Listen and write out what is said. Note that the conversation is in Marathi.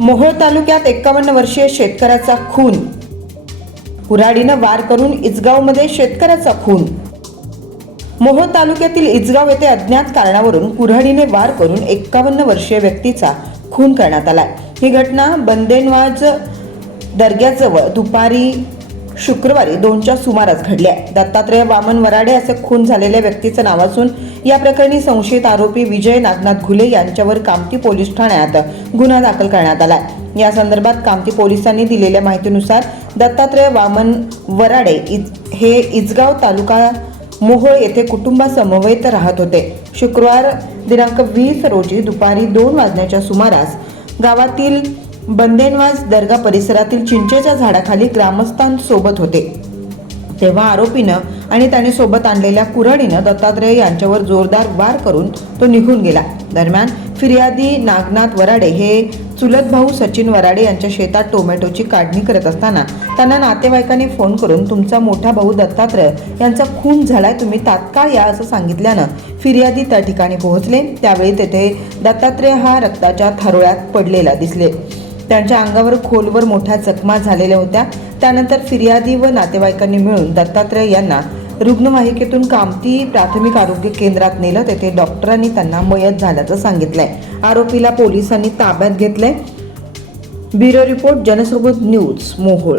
मोहोळ तालुक्यात एकावन्न वर्षीय शेतकऱ्याचा खून. कुऱ्हाडीनं वार करून इचगावमध्ये शेतकऱ्याचा खून. मोहोळ तालुक्यातील इचगाव येथे अज्ञात कारणावरून कुऱ्हाडीने वार करून एक्कावन्न वर्षीय व्यक्तीचा खून करण्यात आला ही घटना बंदेनवाज दर्ग्याजवळ दुपारी शुक्रवारी दोनच्या सुमारास घडल्या. आहे दत्तात्रय वामन वराडे असे खून झालेल्या व्यक्तीचं नाव असून या प्रकरणी संशयित आरोपी विजय नागनाथ घुले यांच्यावर कामती पोलीस ठाण्यात गुन्हा दाखल करण्यात आला या संदर्भात कामती पोलिसांनी दिलेल्या माहितीनुसार दत्तात्रय वामन वराडे इज हे इचगाव तालुका मोहोळ येथे कुटुंबासमवेत राहत होते. शुक्रवार दिनांक वीस रोजी दुपारी दोन वाजण्याच्या सुमारास गावातील बंदेनवाज दर्गा परिसरातील चिंचेच्या झाडाखाली ग्रामस्थांसोबत होते. तेव्हा आरोपीनं आणि त्याने सोबत आणलेल्या कुऱ्हाडीनं दत्तात्रय यांच्यावर जोरदार वार करून तो निघून गेला. दरम्यान फिर्यादी नागनाथ वराडे हे चुलत भाऊ सचिन वराडे यांच्या शेतात टोमॅटोची काढणी करत असताना त्यांना नातेवाईकांनी फोन करून तुमचा मोठा भाऊ दत्तात्रय यांचा खून झालाय तुम्ही तात्काळ या असं सांगितल्यानं फिर्यादी त्या ठिकाणी पोहोचले. त्यावेळी तेथे दत्तात्रय हा रक्ताच्या थारोळ्यात पडलेला दिसले. त्यांच्या अंगावर खोलवर मोठ्या जखमा झालेल्या होत्या. त्यानंतर फिर्यादी व नातेवाईकांनी मिळून दत्तात्रय यांना रुग्णवाहिकेतून कामती प्राथमिक आरोग्य केंद्रात नेलं. तेथे डॉक्टरांनी त्यांना मयत झाल्याचं सांगितलंय. आरोपीला पोलिसांनी ताब्यात घेतलंय. Bureau report Jansobat news Mohol.